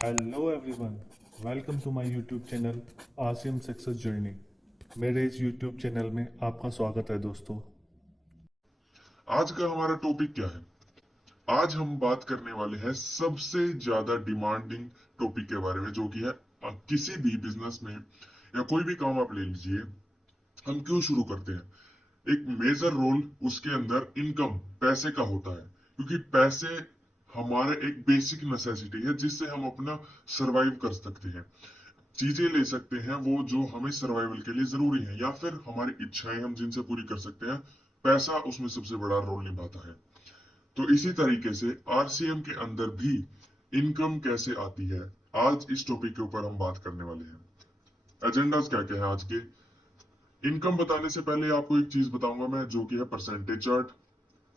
Hello everyone, welcome to my YouTube channel Asim success journey. मेरे इस YouTube channel में आपका स्वागत है दोस्तों। आज का हमारा टॉपिक क्या है? आज हम बात करने वाले हैं सबसे ज्यादा डिमांडिंग टॉपिक के बारे में, जो कि है किसी भी बिजनेस में या कोई भी काम आप ले लीजिए, हम क्यों शुरू करते हैं। एक मेजर रोल उसके अंदर इनकम, पैसे का होता है, क्योंकि पैसे हमारा एक बेसिक नेसेसिटी है जिससे हम अपना सरवाइव कर सकते हैं। चीजें ले सकते हैं वो जो हमें सर्वाइवल के लिए जरूरी है, या फिर हमारी इच्छाएं हम जिनसे पूरी कर सकते हैं। पैसा उसमें सबसे बड़ा रोल निभाता है। तो इसी तरीके से आरसीएम के अंदर भी इनकम कैसे आती है, आज इस टॉपिक के ऊपर हम बात करने वाले हैं। एजेंडाज क्या क्या है आज के। इनकम बताने से पहले आपको एक चीज बताऊंगा मैं, जो कि है परसेंटेज चार्ट।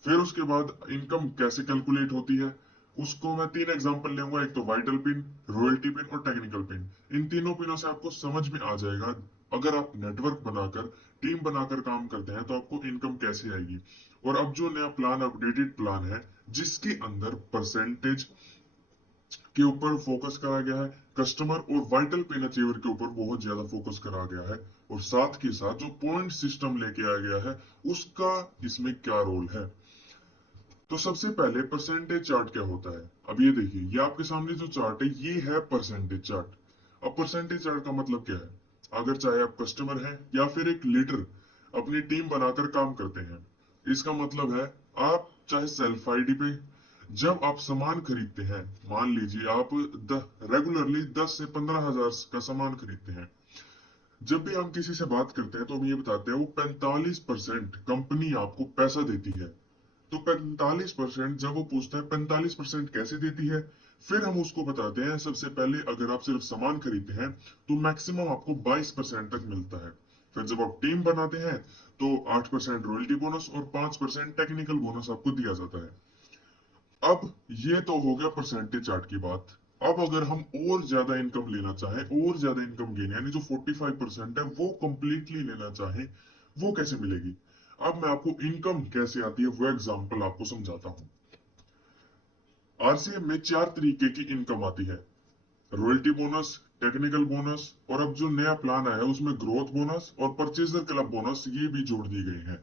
फिर उसके बाद इनकम कैसे कैलकुलेट होती है, उसको मैं तीन एग्जांपल लूंगा। एक तो वाइटल पिन, रॉयल्टी पिन और टेक्निकल पिन। इन तीनों पिनों से आपको समझ में आ जाएगा, अगर आप नेटवर्क बनाकर, टीम बनाकर काम करते हैं तो आपको इनकम कैसे आएगी। और अब जो नया प्लान, अपडेटेड प्लान है, जिसके अंदर परसेंटेज के ऊपर फोकस करा गया है, कस्टमर और वाइटल पिन अचीवर के ऊपर बहुत ज्यादा फोकस करा गया है, और साथ के साथ जो पॉइंट सिस्टम लेके आया गया है, उसका इसमें क्या रोल है। तो सबसे पहले परसेंटेज चार्ट क्या होता है। अब ये देखिए, ये आपके सामने जो चार्ट है ये है परसेंटेज चार्ट। अब परसेंटेज चार्ट का मतलब क्या है। अगर चाहे आप कस्टमर हैं या फिर एक लीडर अपनी टीम बनाकर काम करते हैं, इसका मतलब है आप चाहे सेल्फ आईडी पे जब आप सामान खरीदते हैं, मान लीजिए आप रेगुलरली 10 से 15 हजार का सामान खरीदते हैं, जब भी हम किसी से बात करते हैं तो हम ये बताते हैं वो 45% कंपनी आपको पैसा देती है। तो 45% जब वो पूछता है 45% कैसे देती है, फिर हम उसको बताते हैं सबसे पहले अगर आप सिर्फ सामान खरीदते हैं तो मैक्सिमम आपको 22% तक मिलता है। फिर जब आप टीम बनाते हैं तो 8% रॉयल्टी बोनस और 5% टेक्निकल बोनस आपको दिया जाता है। अब ये तो हो गया परसेंटेज चार्ट की बात। अब अगर हम और ज्यादा इनकम लेना चाहें, और ज्यादा इनकम गेन, यानी जो 45% है वो कंप्लीटली लेना चाहें, वो कैसे मिलेगी। अब मैं आपको इनकम कैसे आती है वो एग्जांपल आपको समझाता हूं। आरसीएम में चार तरीके की इनकम आती है। रॉयल्टी बोनस, टेक्निकल बोनस, और अब जो नया प्लान आया है उसमें ग्रोथ बोनस और परचेजर क्लब बोनस ये भी जोड़ दी गई है।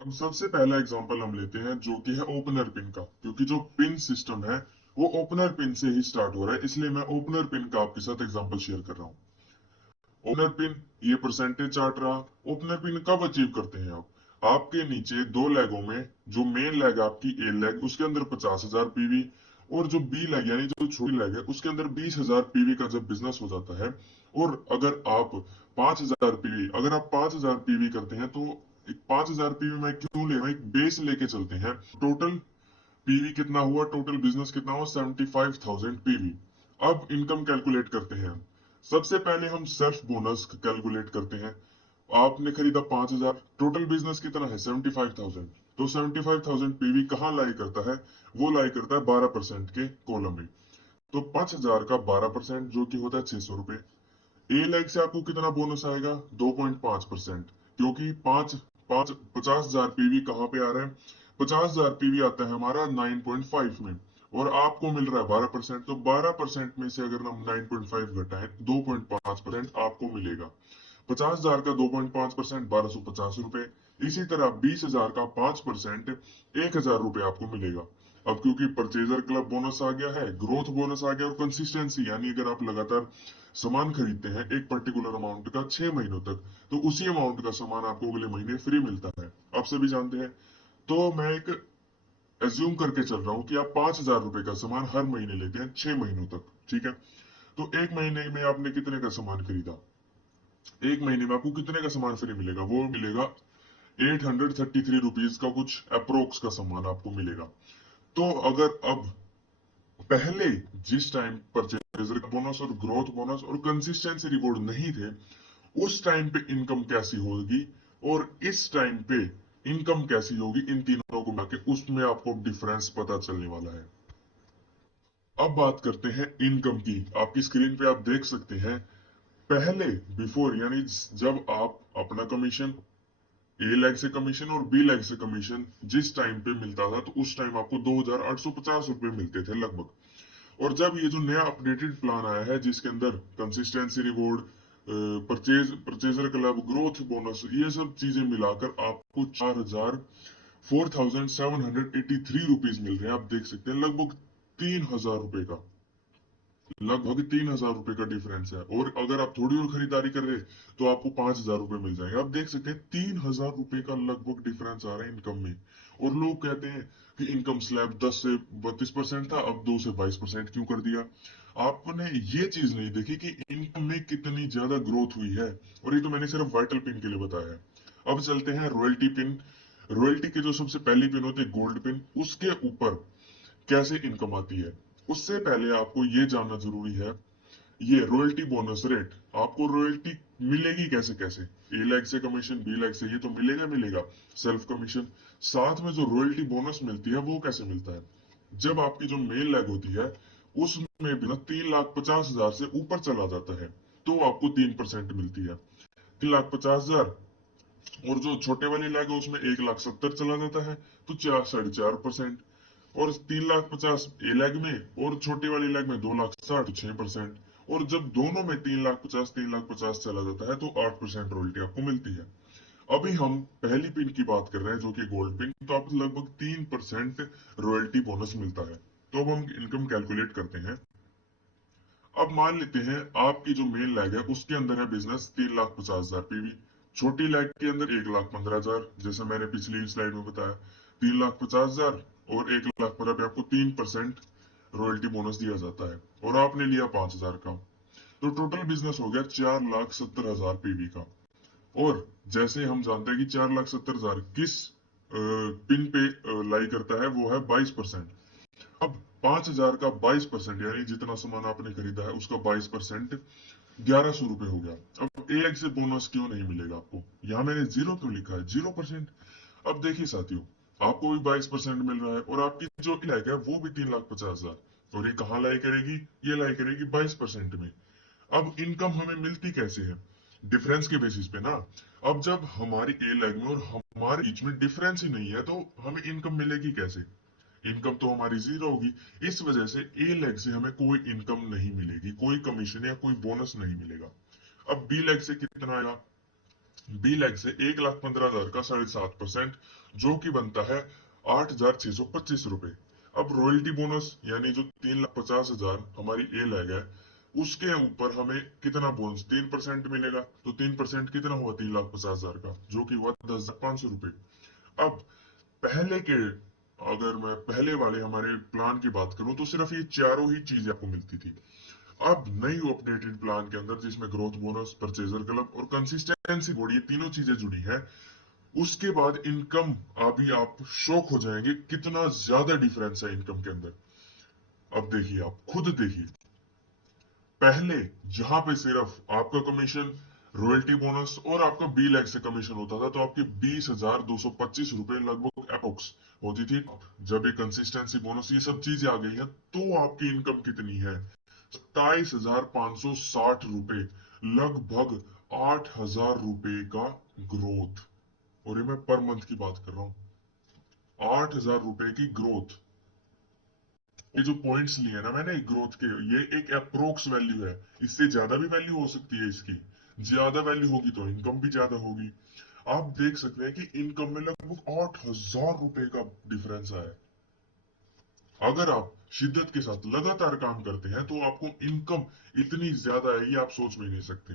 अब सबसे पहला एग्जांपल हम लेते हैं, जो कि है ओपनर पिन का, क्योंकि जो पिन सिस्टम है वो ओपनर पिन से ही स्टार्ट हो रहा है, इसलिए मैं ओपनर पिन का आपके साथ एग्जांपल शेयर कर रहा हूँ। ओपनर पिन, ये परसेंटेज चार्ट रहा। ओपनर पिन कब अचीव करते हैं आप, आपके नीचे दो लेगों में, जो मेन लेग आपकी ए लेग, उसके अंदर 50,000 पीवी, और जो बी लेग यानी जो छोटी लेग है उसके अंदर 20,000 पीवी का जब बिजनेस हो जाता है, और अगर आप 5,000 पीवी, अगर आप 5,000 पीवी करते हैं तो 5,000 पीवी में क्यों ले रहा हूं, एक बेस लेके चलते हैं। टोटल पीवी कितना हुआ, टोटल बिजनेस कितना हुआ, 75,000 पीवी। अब इनकम कैलकुलेट करते हैं। सबसे पहले हम सेल्फ बोनस कैलकुलेट करते हैं। आपने खरीदा 5,000, टोटल बिजनेस कितना है 75,000। तो 75,000 पीवी कहाँ लाई करता है, वो लाई करता है 12% के कॉलम में। तो 5,000 का 12% जो कि होता है 600 रुपए। ए लैग से आपको कितना बोनस आएगा, 2.5%, क्योंकि पांच पांच 50,000 पीवी कहाँ पे आ रहा है, 50,000 पीवी आता है हमारा 9.5 में, और आपको मिल रहा है 12%। तो 12% में से अगर हम 9.5 घटाएं, 2.5% आपको मिलेगा। 50,000 का 2.5%, 1,250 रुपए। इसी तरह 20,000 का 5%, 1,000 रुपए आपको मिलेगा। अब क्योंकि परचेजर क्लब बोनस आ गया है, ग्रोथ बोनस आ गया, और कंसिस्टेंसी, यानी अगर आप लगातार सामान खरीदते हैं एक पर्टिकुलर अमाउंट का 6 महीनों तक, तो उसी अमाउंट का सामान आपको अगले महीने फ्री मिलता है। आप सभी जानते हैं। तो मैं एक एज्यूम करके चल रहा हूं कि आप 5,000 रुपए का सामान हर महीने लेते हैं 6 महीनों तक, ठीक है। तो एक महीने में आपने कितने का सामान खरीदा, एक महीने में आपको कितने का सामान फ्री मिलेगा, वो मिलेगा 833 रुपीज का कुछ अप्रोक्स का सामान आपको मिलेगा। तो अगर अब पहले जिस टाइम परचेजर बोनस और ग्रोथ बोनस और कंसिस्टेंसी रिवॉर्ड नहीं थे, उस टाइम पे इनकम कैसी होगी, और इस टाइम पे इनकम कैसी होगी, इन तीनों को मिला के उसमें आपको डिफरेंस पता चलने वाला है। अब बात करते हैं इनकम की। आपकी स्क्रीन पे आप देख सकते हैं, पहले बिफोर, यानी जब आप अपना कमीशन, ए लैग से कमीशन और बी लैग से कमीशन जिस टाइम पे मिलता था, तो उस टाइम आपको 2,850 रुपए मिलते थे लगभग। और जब ये जो नया अपडेटेड प्लान आया है जिसके अंदर consistency reward, purchaser club, growth bonus, ये सब चीजें मिलाकर आपको 4,783 रुपीज मिल रहे हैं। आप देख सकते हैं लगभग 3,000 रुपए का, लगभग 3,000 रुपए का डिफरेंस है। और अगर आप थोड़ी और खरीदारी कर रहे तो आपको 5,000 रुपए मिल जाएंगे। आप देख सकते हैं 3,000 रुपए का लगभग डिफरेंस आ रहा है इनकम में। और लोग कहते हैं कि इनकम स्लैब 10 से 32% था, अब 2 से 22% क्यों कर दिया। आपने ये चीज नहीं देखी कि इनकम में कितनी ज्यादा ग्रोथ हुई है। और ये तो मैंने सिर्फ वाइटल पिन के लिए बताया है। अब चलते हैं रॉयल्टी पिन। रॉयल्टी के जो सबसे पहली पिन होती है गोल्ड पिन, उसके ऊपर कैसे इनकम आती है। उससे पहले आपको ये जानना जरूरी है, ये रॉयल्टी बोनस रेट, आपको रॉयल्टी मिलेगी कैसे कैसे। ए लैग से कमीशन, बी लैग से, ये तो मिलेगा मिलेगा, सेल्फ कमीशन। साथ में जो रॉयल्टी बोनस मिलती है वो कैसे मिलता है, जब आपकी जो मेल लैग होती है उसमें भी ना 3,50,000 से ऊपर चला जाता है तो आपको 3% मिलती है। 3,50,000 और जो छोटे वाली लैग है उसमें 1,70,000 चला जाता है तो 4.5%। और 3,50,000 ए लैग में और छोटी वाली लैग में 2,60,000 तो 6%। और जब दोनों में 3,50,000 चला जाता है तो 8% रॉयल्टी आपको मिलती है। अभी हम पहली पिन की बात कर रहे हैं जो कि गोल्ड पिन, तो आपको लगभग 3% रॉयल्टी बोनस मिलता है। तो अब हम इनकम कैलकुलेट करते हैं। अब मान लेते हैं आपकी जो मेन लैग है उसके अंदर है बिजनेस 3,50,000 पीवी, छोटी लैग के अंदर 1,15,000, जैसा मैंने पिछली स्लाइड में बताया 3,50,000 और 1,00,000 पर अभी आपको 3% रॉयल्टी बोनस दिया जाता है और आपने लिया 5,000 का। तो टोटल बिजनेस हो गया 4,70,000 पीवी का। और जैसे हम जानते हैं कि 4,70,000 किस पिन पे लाई करता है, वो है 22%। अब 5,000 का 22% यानी जितना सामान आपने खरीदा है उसका 22% 1,100 रुपए हो गया। अब एक से बोनस क्यों नहीं मिलेगा आपको, यहां मैंने जीरो क्यों लिखा है, 0%। अब देखिए साथियों, आपको भी 22% मिल रहा है और आपकी जो लैग है वो भी 3,50,000, और ये कहाँ लाई करेगी, ये लाई करेगी 22% में। अब इनकम हमें मिलती कैसे है, डिफरेंस के बेसिस पे ना। अब जब हमारी ए लैग में और हमारे बीच में डिफरेंस ही नहीं है तो हमें इनकम मिलेगी कैसे, इनकम तो हमारी जीरो होगी। इस वजह से ए लेग से हमें कोई इनकम नहीं मिलेगी, कोई कमीशन या कोई बोनस नहीं मिलेगा। अब बी लेग से कितना आएगा, बी लेग से 1,15,000 का 7.5%, जो कि बनता है 8,625 रुपए। अब रॉयल्टी बोनस यानी जो 3,50,000 हमारी ए लेग है उसके ऊपर हमें कितना बोनस 3% मिलेगा, तो 3% कितना हुआ 3,50,000 का, जो कि हुआ 10,500 रुपए। अब पहले के, अगर मैं पहले वाले हमारे प्लान की बात करूं तो सिर्फ ये चारों ही चीजें आपको मिलती थी। अब नई अपडेटेड प्लान के अंदर जिसमें ग्रोथ बोनस, परचेजर क्लब और कंसिस्टेंसी बोर्ड, ये तीनों चीजें जुड़ी है, उसके बाद इनकम, अभी आप शॉक हो जाएंगे कितना ज्यादा डिफरेंस है इनकम के अंदर। अब देखिए, आप खुद देखिए, पहले जहां पे सिर्फ आपका कमीशन, रॉयल्टी बोनस और आपका बी लैग से कमीशन होता था तो आपके 20,225 रुपए लगभग अप्रोक्स होती थी। जब ये कंसिस्टेंसी बोनस ये सब चीजें आ गई है तो आपकी इनकम कितनी है, 27,560 रुपए, लगभग 8,000 रुपए का ग्रोथ। और ये मैं पर मंथ की बात कर रहा हूं, 8,000 रुपए की ग्रोथ। ये जो पॉइंट्स लिए ना मैंने ग्रोथ के, ये एक अप्रोक्स वैल्यू है, इससे ज्यादा भी वैल्यू हो सकती है इसकी। ज्यादा वैल्यू होगी तो इनकम भी ज्यादा होगी। आप देख सकते हैं कि इनकम में लगभग 8,000 रुपए का डिफरेंस आया है। अगर आप शिद्दत के साथ लगातार काम करते हैं तो आपको इनकम इतनी ज्यादा है ये आप सोच भी नहीं सकते।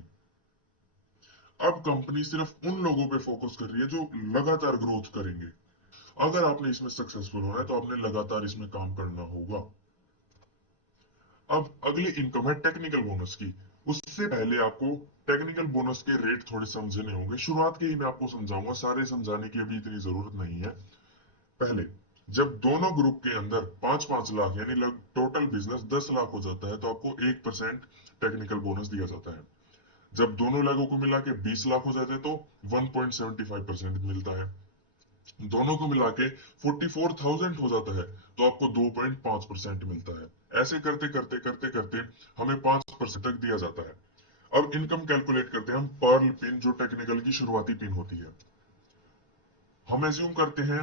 अब कंपनी सिर्फ उन लोगों पे फोकस कर रही है जो लगातार ग्रोथ करेंगे। अगर आपने इसमें सक्सेसफुल होना है तो आपने लगातार इसमें काम करना होगा। अब अगली इनकम है टेक्निकल बोनस की। उससे पहले आपको टेक्निकल बोनस के रेट थोड़े समझने होंगे, शुरुआत के ही मैं आपको समझाऊंगा, सारे समझाने की अभी इतनी जरूरत नहीं है। पहले जब दोनों ग्रुप के अंदर 5-5 लाख यानी लग टोटल बिजनेस 10 लाख हो जाता है तो आपको 1% टेक्निकल बोनस दिया जाता है। जब दोनों लागों को मिला के 20 लाख हो जाते हैं तो 1.75% मिलता है। दोनों को मिला के 44,000 हो जाता है तो आपको 2.5% मिलता है। ऐसे करते करते करते करते हमें 5% तक दिया जाता है। अब इनकम कैलकुलेट करते हैं हम पर्ल पिन, जो टेक्निकल की शुरुआती पिन होती है। हम एज्यूम करते हैं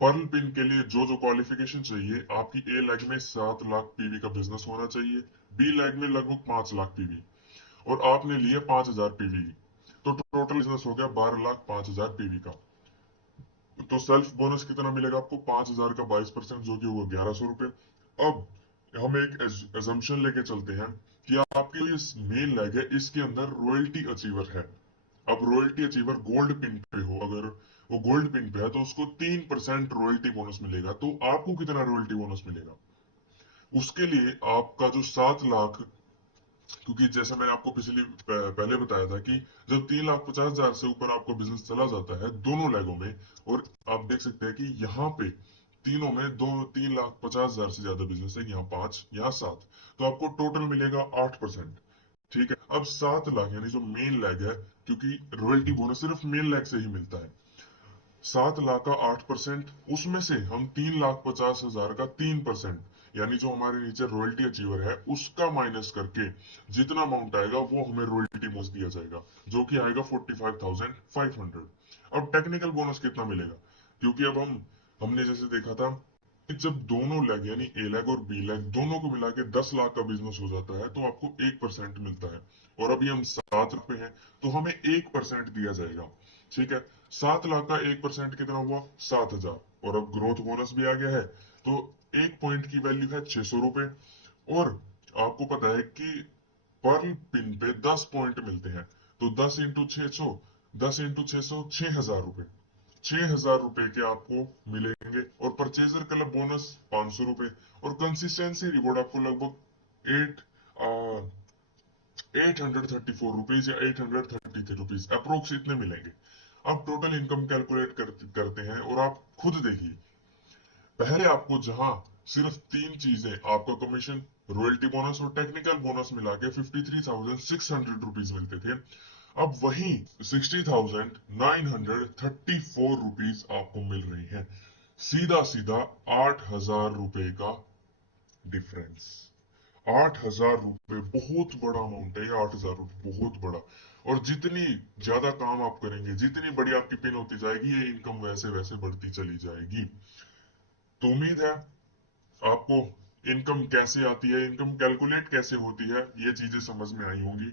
पर्ल पिन के लिए जो जो क्वालिफिकेशन चाहिए, आपकी ए लेग में 7 लाख पीवी का बिजनेस होना चाहिए, बी लेग में लगभग 5 लाख पीवी, और आपने लिए 5,000 पीवी, तो टोटल बिजनेस हो गया 12,05,000 पीवी का। तो सेल्फ बोनस कितना मिलेगा आपको? 5,000 का 22%, जो कि होगा 1,100 रुपए। अब हम एक एजम्पशन लेके चलते हैं कि आपके ये मेन लेग है, इसके अंदर रॉयल्टी अचीवर है। अब रॉयल्टी अचीवर गोल्ड पिन पे हो, अगर वो गोल्ड पिन पे है तो उसको 3% रॉयल्टी बोनस मिलेगा। तो आपको कितना रॉयल्टी बोनस मिलेगा? उसके लिए आपका जो 7 लाख, क्योंकि जैसे मैंने आपको पहले बताया था कि जब 3,50,000 से ऊपर आपका बिजनेस चला जाता है दोनों लेगों में, और आप देख सकते हैं कि यहाँ पे तीनों में 3,50,000 से ज्यादा बिजनेस है, यहाँ 5, यहाँ 7, तो आपको टोटल मिलेगा 8%। ठीक है, अब 7 लाख यानी जो मेन लेग है, क्योंकि रॉयल्टी बोनस सिर्फ मेन लेग से ही मिलता है, 7 लाख का 8%, उसमें से हम 3,50,000 का 3%, यानी जो हमारे नीचे रॉयल्टी अचीवर है उसका माइनस करके जितना अमाउंट आएगा वो हमें रॉयल्टी बोनस दिया जाएगा, जो कि आएगा 45,500। अब टेक्निकल बोनस कितना मिलेगा? क्योंकि अब हमने जैसे देखा था कि जब दोनों लेग यानी ए लेग और बी लेग दोनों को मिला के 10 लाख का बिजनेस हो जाता है तो आपको 1% मिलता है, और अभी हम 7 रुपए हैं तो हमें 1% दिया जाएगा। ठीक है, 7 लाख का 1% कितना हुआ? 7,000। और अब ग्रोथ बोनस भी आ गया है, तो एक पॉइंट की वैल्यू है 600 रुपए। और आपको पता है कि पर पिन पे 10 पॉइंट मिलते हैं, तो 10 × 600, 10 × 600, 6,000 रुपए, 6,000 रुपए के आपको मिलेंगे। और परचेजर क्लब बोनस 500 रुपए, और कंसिस्टेंसी रिवॉर्ड आपको लगभग 834 रुपीज या 833 रुपीज अप्रोक्स इतने मिलेंगे। अब टोटल इनकम कैलकुलेट करते हैं, और आप खुद देखिए, पहले आपको जहां सिर्फ 3 चीजें, आपका कमीशन, रॉयल्टी बोनस और टेक्निकल बोनस मिला के 53,600 रुपीज मिलते थे, अब वही 60,934 रुपीज आपको मिल रही है। सीधा सीधा 8,000 रुपए का डिफरेंस। 8,000 रुपए बहुत बड़ा अमाउंट है, ये 8,000 रुपए बहुत बड़ा। और जितनी ज्यादा काम आप करेंगे, जितनी बड़ी आपकी पिन होती जाएगी, ये इनकम वैसे वैसे बढ़ती चली जाएगी। तो उम्मीद है आपको इनकम कैसे आती है, इनकम कैलकुलेट कैसे होती है, ये चीजें समझ में आई होंगी।